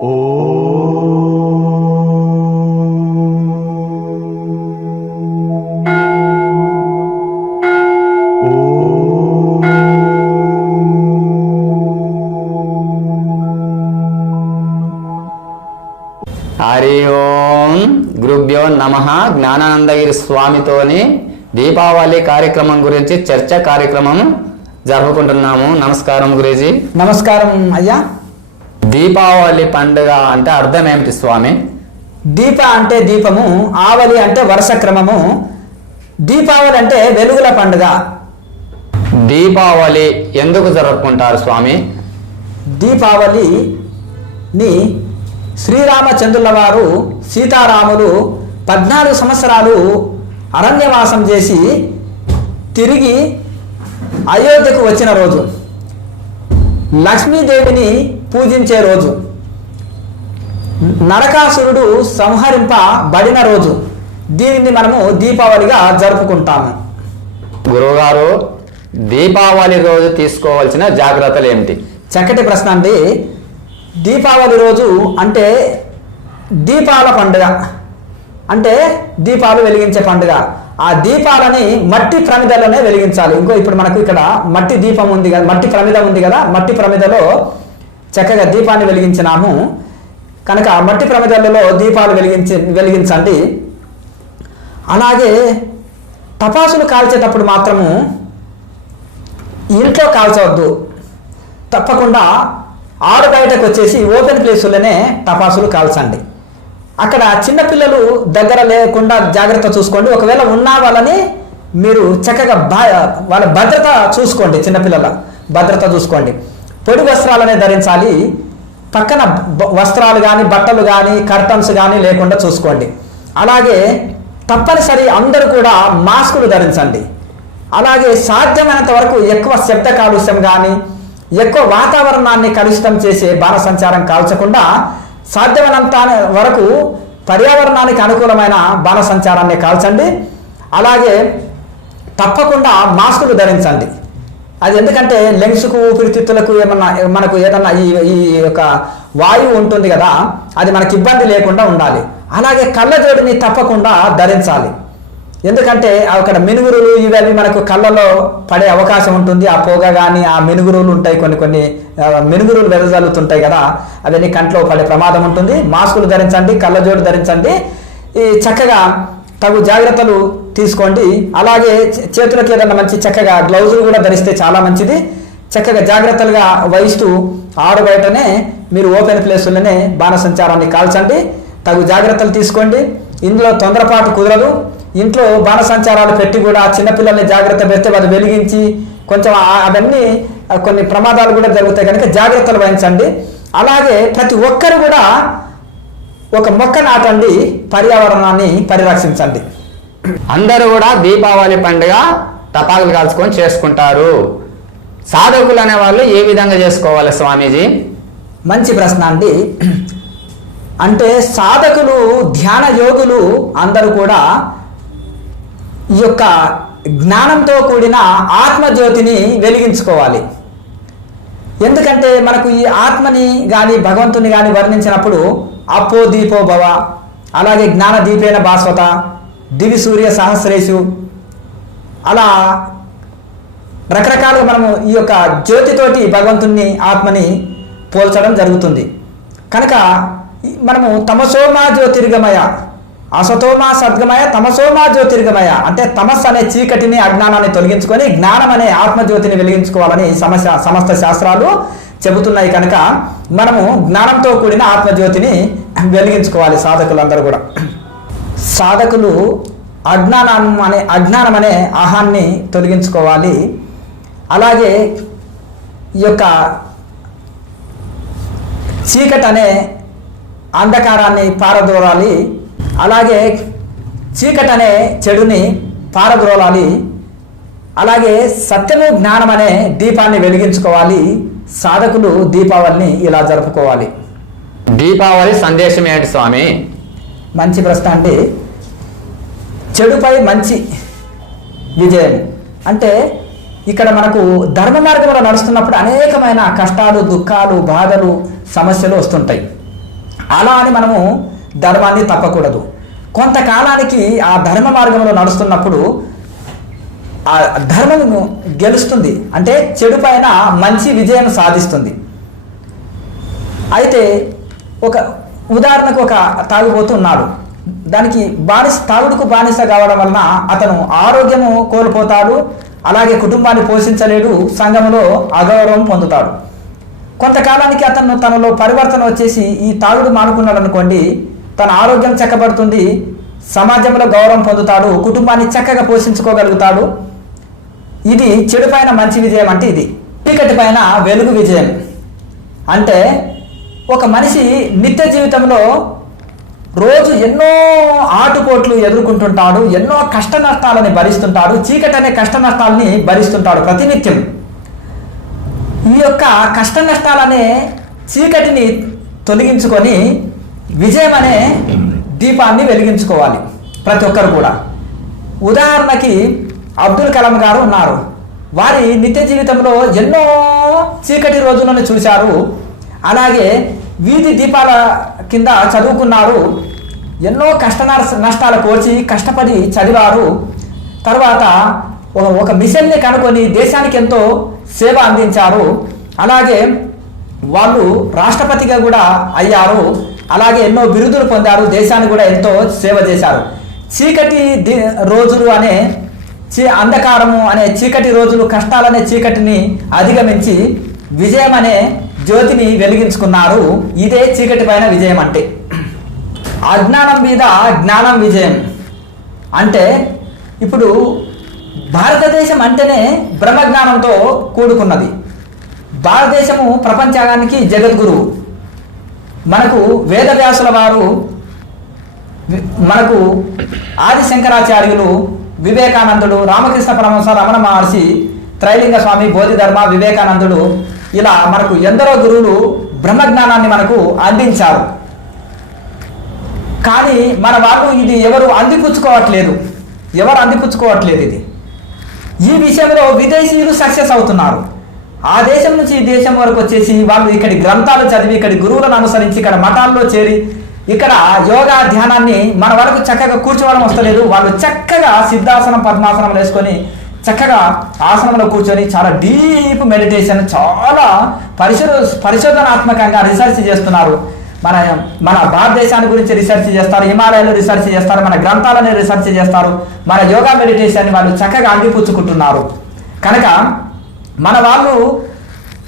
హరి ఓం గురుభ్యో నమ జ్ఞానానందగిరి స్వామితోని దీపావళి కార్యక్రమం గురించి చర్చ కార్యక్రమం జరుపుకుంటున్నాము. నమస్కారం గురూజీ. నమస్కారం అయ్యా. దీపావళి పండుగ అంటే అర్థం ఏమిటి స్వామి? దీప అంటే దీపము ఆవలి అంటే వరుస క్రమము. దీపావళి అంటే వెలుగుల పండుగ. దీపావళి ఎందుకు జరుపుకుంటారు స్వామి? దీపావళిని శ్రీరామచంద్రుల వారు సీతారాములు పద్నాలుగు సంవత్సరాలు అరణ్యవాసం చేసి తిరిగి అయోధ్యకు వచ్చిన రోజు. లక్ష్మీదేవిని పూజించే రోజు. నరకాసురుడు సంహరింపబడిన రోజు. దీనిని మనము దీపావళిగా జరుపుకుంటాము. గురువుగారు దీపావళి రోజు తీసుకోవాల్సిన జాగ్రత్తలు ఏమిటి? చక్కటి ప్రశ్న అండి. దీపావళి రోజు అంటే దీపాల పండుగ. అంటే దీపాలు వెలిగించే పండుగ. ఆ దీపాలని మట్టి ప్రమిదలోనే వెలిగించాలి. ఇంకో ఇప్పుడు మనకు ఇక్కడ మట్టి దీపం ఉంది కదా మట్టి ప్రమిద ఉంది కదా మట్టి ప్రమిదలో చక్కగా దీపాన్ని వెలిగించినాము. కనుక మట్టి ప్రమిదలలో దీపాలు వెలిగించి వెలిగించండి. అలాగే టపాసులు కాల్చేటప్పుడు మాత్రము ఇంట్లో కాల్చవద్దు. తప్పకుండా ఆరు బయటకు వచ్చేసి ఓపెన్ ప్లేసుల్లోనే టపాసులు కాల్చండి. అక్కడ చిన్నపిల్లలు దగ్గర లేకుండా జాగ్రత్త చూసుకోండి. ఒకవేళ ఉన్నా వాళ్ళని మీరు చక్కగా బా వాళ్ళ భద్రత చూసుకోండి చిన్నపిల్లల భద్రత చూసుకోండి. పొడి వస్త్రాలనే ధరించాలి. పక్కన వస్త్రాలు కానీ బట్టలు కానీ కర్టన్స్ కానీ లేకుండా చూసుకోండి. అలాగే తప్పనిసరి అందరూ కూడా మాస్కులు ధరించండి. అలాగే సాధ్యమైనంత వరకు ఎక్కువ శబ్ద కాలుష్యం కానీ ఎక్కువ వాతావరణాన్ని కలుషితం చేసే బాణసంచారం కాల్చకుండా సాధ్యమైనంత వరకు పర్యావరణానికి అనుకూలమైన బాణసంచారాన్ని కాల్చండి. అలాగే తప్పకుండా మాస్కులు ధరించండి. అది ఎందుకంటే లెంగ్స్కు ఊపిరితిత్తులకు ఏమన్నా మనకు ఏదన్నా ఈ ఈ యొక్క వాయువు ఉంటుంది కదా అది మనకి ఇబ్బంది లేకుండా ఉండాలి. అలాగే కళ్ళజోడిని తప్పకుండా ధరించాలి. ఎందుకంటే అక్కడ మినుగురులు ఇవన్నీ మనకు కళ్ళలో పడే అవకాశం ఉంటుంది. ఆ పొగ కానీ ఆ మినుగురులు ఉంటాయి కొన్ని కొన్ని మినుగురులు వెదజల్లుతుంటాయి కదా అవన్నీ కంట్లో పడే ప్రమాదం ఉంటుంది. మాస్కులు ధరించండి కళ్ళజోడు ధరించండి. ఈ చక్కగా తగు జాగ్రత్తలు తీసుకోండి. అలాగే చేతులకు ఏదన్నా మంచి చక్కగా గ్లౌజులు కూడా ధరిస్తే చాలా మంచిది. చక్కగా జాగ్రత్తలుగా వహిస్తూ ఆరు బయటనే మీరు ఓపెన్ ప్లేసుల్లోనే బాణసంచారాన్ని కాల్చండి. తగు జాగ్రత్తలు తీసుకోండి. ఇందులో తొందరపాటు కుదరదు. ఇంట్లో బాణసంచారాలు పెట్టి కూడా చిన్నపిల్లల్ని జాగ్రత్త పెడితే అది వెలిగించి కొంచెం అవన్నీ కొన్ని ప్రమాదాలు కూడా జరుగుతాయి కనుక జాగ్రత్తలు వహించండి. అలాగే ప్రతి ఒక్కరు కూడా ఒక మొక్క నాటండి పర్యావరణాన్ని పరిరక్షించండి. అందరూ కూడా దీపావళి పండుగ టపాకులు కాల్చుకొని చేసుకుంటారు. సాధకులు అనే వాళ్ళు ఏ విధంగా చేసుకోవాలి స్వామీజీ? మంచి ప్రశ్న అండి. అంటే సాధకులు ధ్యాన యోగులు అందరూ కూడా ఈ యొక్క జ్ఞానంతో కూడిన ఆత్మజ్యోతిని వెలిగించుకోవాలి. ఎందుకంటే మనకు ఈ ఆత్మని కానీ భగవంతుని కానీ వర్ణించినప్పుడు అపో దీపో భవ అలాగే జ్ఞాన దీపేన భాస్వత దివి సూర్య సహస్రేషు. అలా రకరకాలుగా మనము ఈ యొక్క జ్యోతితోటి భగవంతుని ఆత్మని పోల్చడం జరుగుతుంది. కనుక మనము తమసోమా జ్యోతిర్గమయ అసతోమా సద్గమయ తమసోమా జ్యోతిర్గమయ అంటే తమస్సు అనే చీకటిని అజ్ఞానాన్ని తొలగించుకొని జ్ఞానం అనే ఆత్మజ్యోతిని వెలిగించుకోవాలని సమస్య సమస్త శాస్త్రాలు చెబుతున్నాయి కనుక మనము జ్ఞానంతో కూడిన ఆత్మజ్యోతిని వెలిగించుకోవాలి సాధకులందరూ కూడా. సాధకులు అజ్ఞానం అనే అజ్ఞానం అనే ఆహాన్ని తొలగించుకోవాలి. అలాగే ఈ యొక్క చీకటి అనే అంధకారాన్ని పారద్రోలాలి. అలాగే చీకటి అనే చెడుని పారద్రోలాలి. అలాగే సత్యము జ్ఞానం అనే దీపాన్ని వెలిగించుకోవాలి. సాధకులు దీపావళిని ఇలా జరుపుకోవాలి. దీపావళి సందేశం ఏంటి స్వామి? మంచి ప్రశ్న అంటే చెడుపై మంచి విజయం. అంటే ఇక్కడ మనకు ధర్మ మార్గంలో నడుస్తున్నప్పుడు అనేకమైన కష్టాలు దుఃఖాలు బాధలు సమస్యలు వస్తుంటాయి. అలా అని మనము ధర్మాన్ని తప్పకూడదు. కొంతకాలానికి ఆ ధర్మ మార్గంలో నడుస్తున్నప్పుడు ఆ ధర్మమును గెలుస్తుంది. అంటే చెడు పైన మంచి విజయం సాధిస్తుంది. అయితే ఒక ఉదాహరణకు ఒక తాగుబోతు ఉన్నాడు. దానికి బానిస తాగుడుకు బానిస కావడం వలన అతను ఆరోగ్యము కోల్పోతాడు అలాగే కుటుంబాన్ని పోషించలేడు సంఘంలో అగౌరవం పొందుతాడు. కొంతకాలానికి అతను తనలో పరివర్తన వచ్చేసి ఈ తాగుడు మానుకున్నాడు అనుకోండి తన ఆరోగ్యం చక్కబడుతుంది సమాజంలో గౌరవం పొందుతాడు కుటుంబాన్ని చక్కగా పోషించుకోగలుగుతాడు ఇది చెడు పైన మంచి విజయం అంటే ఇది. చీకటి పైన వెలుగు విజయం. అంటే ఒక మనిషి నిత్య జీవితంలో రోజు ఎన్నో ఆటుపోట్లు ఎదుర్కొంటుంటాడు ఎన్నో కష్ట నష్టాలని భరిస్తుంటాడు చీకటి అనే కష్ట నష్టాలని భరిస్తుంటాడు ప్రతినిత్యం. ఈ యొక్క కష్ట నష్టాలనే చీకటిని తొలగించుకొని విజయం అనే దీపాన్ని వెలిగించుకోవాలి ప్రతి ఒక్కరు కూడా. ఉదాహరణకి అబ్దుల్ కలాం గారు ఉన్నారు. వారి నిత్య జీవితంలో ఎన్నో చీకటి రోజులను చూశారు. అలాగే వీధి దీపాల కింద చదువుకున్నారు. ఎన్నో కష్ట నష్టాలు కోర్చి కష్టపడి చదివారు. తర్వాత ఒక- మిషన్ని కనుకొని దేశానికి ఎంతో సేవ అందించారు. అలాగే వాళ్ళు రాష్ట్రపతిగా కూడా అయ్యారు. అలాగే ఎన్నో బిరుదులు పొందారు. దేశానికి కూడా ఎంతో సేవ చేశారు. చీకటి రోజులు అనే చీ అంధకారము అనే చీకటి రోజులు కష్టాలనే చీకటిని అధిగమించి విజయం అనే జ్యోతిని వెలిగించుకున్నారు. ఇదే చీకటి పైన విజయం అంటే. అజ్ఞానం మీద జ్ఞానం విజయం అంటే ఇప్పుడు భారతదేశం అంటేనే బ్రహ్మజ్ఞానంతో కూడుకున్నది. భారతదేశము ప్రపంచానికి జగద్గురువు మనకు వేదవ్యాసుల వారు మనకు ఆది శంకరాచార్యులు వివేకానందుడు రామకృష్ణ పరమహంస రమణ మహర్షి త్రైలింగ స్వామి బోధిధర్మ వివేకానందుడు ఇలా మనకు ఎందరో గురువులు బ్రహ్మజ్ఞానాన్ని మనకు అందించారు. కానీ మన వాళ్ళు ఇది ఎవరు అందిపుచ్చుకోవట్లేదు. ఎవరు అందిపుచ్చుకోవట్లేదు ఇది. ఈ విషయంలో విదేశీయులు సక్సెస్ అవుతున్నారు. ఆ దేశం నుంచి ఈ దేశం వరకు వచ్చేసి వాళ్ళు ఇక్కడి గ్రంథాలు చదివి ఇక్కడి గురువులను అనుసరించి ఇక్కడ మఠాల్లో చేరి ఇక్కడ యోగా ధ్యానాన్ని మన వరకు చక్కగా కూర్చోవడం వస్తలేదు. వాళ్ళు చక్కగా సిద్ధాసనం పద్మాసనం వేసుకొని చక్కగా ఆసనంలో కూర్చొని చాలా డీప్ మెడిటేషన్ చాలా పరిశోధ పరిశోధనాత్మకంగా రీసెర్చ్ చేస్తున్నారు. మన మన భారతదేశాన్ని గురించి రీసెర్చ్ చేస్తారు హిమాలయాలు రీసెర్చ్ చేస్తారు మన గ్రంథాలను రీసెర్చ్ చేస్తారు. మన యోగా మెడిటేషన్ వాళ్ళు చక్కగా అందిపుచ్చుకుంటున్నారు. కనుక మన వాళ్ళు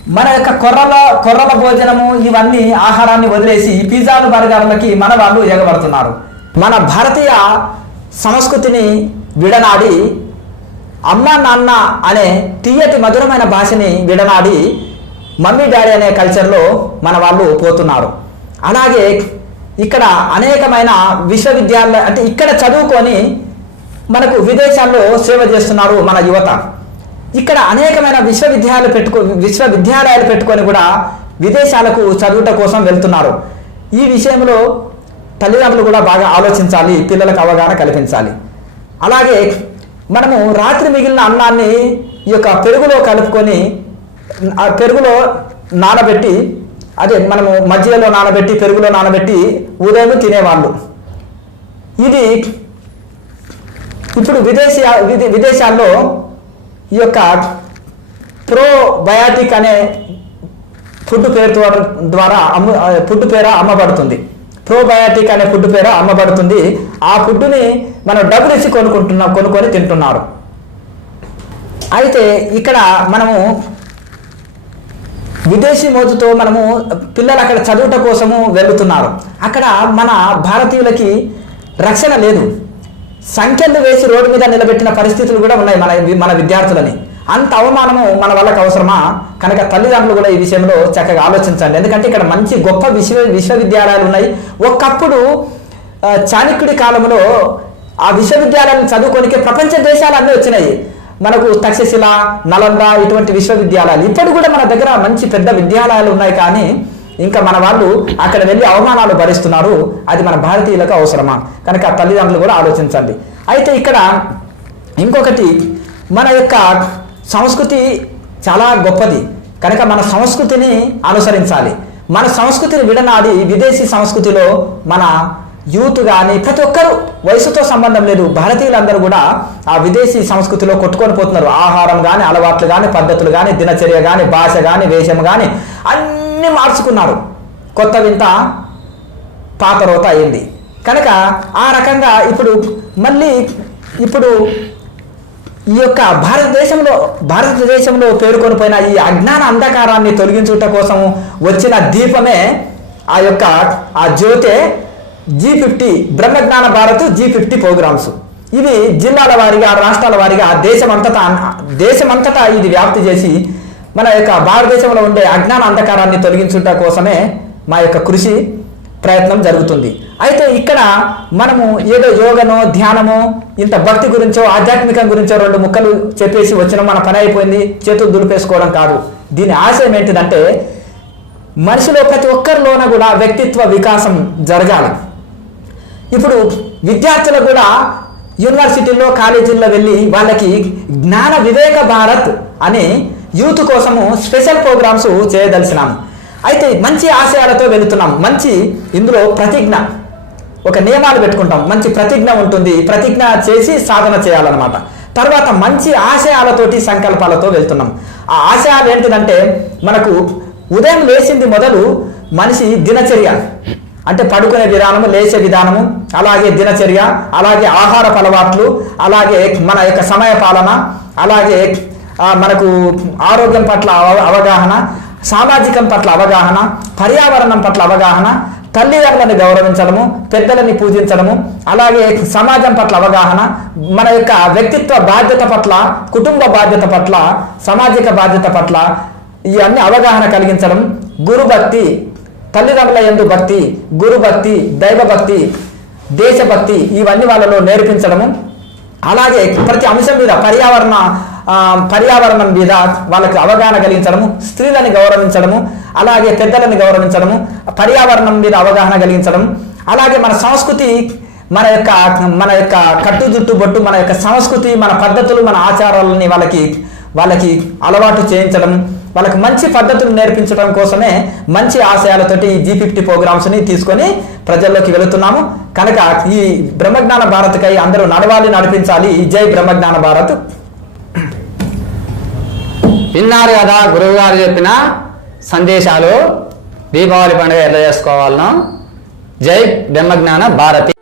మన యొక్క కొర్రల కొర్రల భోజనము ఇవన్నీ ఆహారాన్ని వదిలేసి పిజ్జాలు బర్గర్లకి మన వాళ్ళు ఎగబడుతున్నారు. మన భారతీయ సంస్కృతిని విడనాడి అమ్మ నాన్న అనే తీయటి మధురమైన భాషని విడనాడి మమ్మీ డాడీ అనే కల్చర్లో మన వాళ్ళు పోతున్నారు. అలాగే ఇక్కడ అనేకమైన విశ్వవిద్యాలయ అంటే ఇక్కడ చదువుకొని మనకు విదేశాల్లో సేవ చేస్తున్నారు మన యువత. ఇక్కడ అనేకమైన విశ్వవిద్యాలయాలు పెట్టుకో విశ్వవిద్యాలయాలు పెట్టుకొని కూడా విదేశాలకు చదువుట కోసం వెళ్తున్నారు. ఈ విషయంలో తల్లిదండ్రులు కూడా బాగా ఆలోచించాలి పిల్లలకు అవగాహన కల్పించాలి. అలాగే మనము రాత్రి మిగిలిన అన్నాన్ని ఈ యొక్క పెరుగులో కలుపుకొని ఆ పెరుగులో నానబెట్టి అదే మనము మజ్జిగలో నానబెట్టి పెరుగులో నానబెట్టి ఉదయం తినేవాళ్ళు. ఇది ఇప్పుడు విదేశీ విదేశాల్లో ఈ యొక్క ప్రోబయాటిక్ అనే ఫుడ్ పేరు ద్వారా అమ్ము ఫుడ్ పేర అమ్మబడుతుంది. ప్రోబయాటిక్ అనే ఫుడ్ పేర అమ్మబడుతుంది. ఆ ఫుడ్ని మనం డబ్బులు ఇచ్చి కొనుక్కుంటున్నాం కొనుక్కొని తింటున్నారు. అయితే ఇక్కడ మనము విదేశీ మోజుతో మనము పిల్లలు అక్కడ చదువుట కోసము వెళుతున్నారు. అక్కడ మన భారతీయులకి రక్షణ లేదు. సంఖ్యలు వేసి రోడ్డు మీద నిలబెట్టిన పరిస్థితులు కూడా ఉన్నాయి మన మన విద్యార్థులని. అంత అవమానము మన వాళ్ళకి అవసరమా? కనుక తల్లిదండ్రులు కూడా ఈ విషయంలో చక్కగా ఆలోచించండి. ఎందుకంటే ఇక్కడ మంచి గొప్ప విశ్వ విశ్వవిద్యాలయాలు ఉన్నాయి. ఒకప్పుడు చాణిక్యుడి చాణక్యుడి కాలంలో ఆ విశ్వవిద్యాలయాలను చదువుకోనికే ప్రపంచ దేశాలు అన్నీ వచ్చినాయి. మనకు తక్షశిల నలంద ఇటువంటి విశ్వవిద్యాలయాలు. ఇప్పుడు కూడా మన దగ్గర మంచి పెద్ద విద్యాలయాలు ఉన్నాయి కానీ ఇంకా మన వాళ్ళు అక్కడ వెళ్ళి అవమానాలు భరిస్తున్నారు. అది మన భారతీయులకు అవసరమా? కనుక తల్లిదండ్రులు కూడా ఆలోచించండి. అయితే ఇక్కడ ఇంకొకటి మన యొక్క సంస్కృతి చాలా గొప్పది. కనుక మన సంస్కృతిని అనుసరించాలి. మన సంస్కృతిని విడనాడి విదేశీ సంస్కృతిలో మన యూత్ కానీ ప్రతి ఒక్కరు వయసుతో సంబంధం లేదు. భారతీయులందరూ కూడా ఆ విదేశీ సంస్కృతిలో కొట్టుకొని పోతున్నారు. ఆహారం కానీ అలవాట్లు కానీ పద్ధతులు కానీ దినచర్య కానీ భాష కానీ వేషం కానీ అన్నీ మార్చుకున్నారు. కొత్త వింత పాత రోత అయింది. కనుక ఆ రకంగా ఇప్పుడు మళ్ళీ ఇప్పుడు ఈ యొక్క భారతదేశంలో భారతదేశంలో పేరుకొని పోయిన ఈ అజ్ఞాన అంధకారాన్ని తొలగించుట కోసం వచ్చిన దీపమే ఆ యొక్క ఆ జ్యోతే జీ ఫిఫ్టీ బ్రహ్మజ్ఞాన భారత్ జీ ఫిఫ్టీ ప్రోగ్రామ్స్ ఇవి జిల్లాల వారీగా రాష్ట్రాల వారీగా దేశమంతటా దేశమంతటా ఇది వ్యాప్తి చేసి మన యొక్క భారతదేశంలో ఉండే అజ్ఞాన అంధకారాన్ని తొలగించుట కోసమే మా యొక్క కృషి ప్రయత్నం జరుగుతుంది. అయితే ఇక్కడ మనము ఏదో యోగనో ధ్యానమో ఇంత భక్తి గురించో ఆధ్యాత్మికం గురించో రెండు ముక్కలు చెప్పేసి వచ్చిన మన పని అయిపోయింది చేతులు దులిపేసుకోవడం కాదు. దీని ఆశయం ఏంటిదంటే మనిషిలో ప్రతి ఒక్కరిలోన కూడా వ్యక్తిత్వ వికాసం జరగాలి. ఇప్పుడు విద్యార్థులు కూడా యూనివర్సిటీల్లో కాలేజీల్లో వెళ్ళి వాళ్ళకి జ్ఞాన వివేక భారత్ అనే యూత్ కోసము స్పెషల్ ప్రోగ్రామ్స్ చేయదలిచినాము అయితే మంచి ఆశయాలతో వెళుతున్నాం. మంచి ఇందులో ప్రతిజ్ఞ. ఒక నియమాలు పెట్టుకుంటాం. మంచి ప్రతిజ్ఞ ఉంటుంది. ప్రతిజ్ఞ చేసి సాధన చేయాలన్నమాట. తర్వాత మంచి ఆశయాలతోటి సంకల్పాలతో వెళ్తున్నాం. ఆ ఆశయాలు ఏంటిదంటే మనకు ఉదయం లేచింది మొదలు మనిషి దినచర్య. అంటే పడుకునే విధానము లేచే విధానము అలాగే దినచర్య అలాగే ఆహార అలవాట్లు అలాగే మన యొక్క సమయ పాలన అలాగే మనకు ఆరోగ్యం పట్ల అవగాహన సామాజికం పట్ల అవగాహన పర్యావరణం పట్ల అవగాహన తల్లిదండ్రులను గౌరవించడము పెద్దలని పూజించడము అలాగే సమాజం పట్ల అవగాహన మన యొక్క వ్యక్తిత్వ బాధ్యత పట్ల కుటుంబ బాధ్యత పట్ల సామాజిక బాధ్యత పట్ల ఇవన్నీ అవగాహన కలిగించడం గురుభక్తి తల్లిదండ్రుల ఎందు భక్తి గురుభక్తి దైవభక్తి దేశభక్తి ఇవన్నీ వాళ్ళలో నేర్పించడము. అలాగే ప్రతి అంశం మీద పర్యావరణ పర్యావరణం మీద వాళ్ళకి అవగాహన కలిగించడము స్త్రీలని గౌరవించడము అలాగే పెద్దలని గౌరవించడము పర్యావరణం మీద అవగాహన కలిగించడం అలాగే మన సంస్కృతి మన యొక్క మన యొక్క కట్టుజుట్టు బొట్టు మన యొక్క సంస్కృతి మన పద్ధతులు మన ఆచారాలని వాళ్ళకి వాళ్ళకి అలవాటు చేయించడం వాళ్ళకి మంచి పద్ధతులు నేర్పించడం కోసమే మంచి ఆశయాలతోటి ఈ జీ ఫిఫ్టీ ప్రోగ్రామ్స్ని తీసుకొని ప్రజల్లోకి వెళుతున్నాము. కనుక ఈ బ్రహ్మజ్ఞాన భారత్కై అందరూ నడవాలి నడిపించాలి. ఈ జై బ్రహ్మజ్ఞాన భారత్. విన్నారు కదా గురువు గారు చెప్పిన సందేశాలు. దీపావళి పండుగ ఎట్లా చేసుకోవాలనో. జై బ్రహ్మజ్ఞాన భారతి.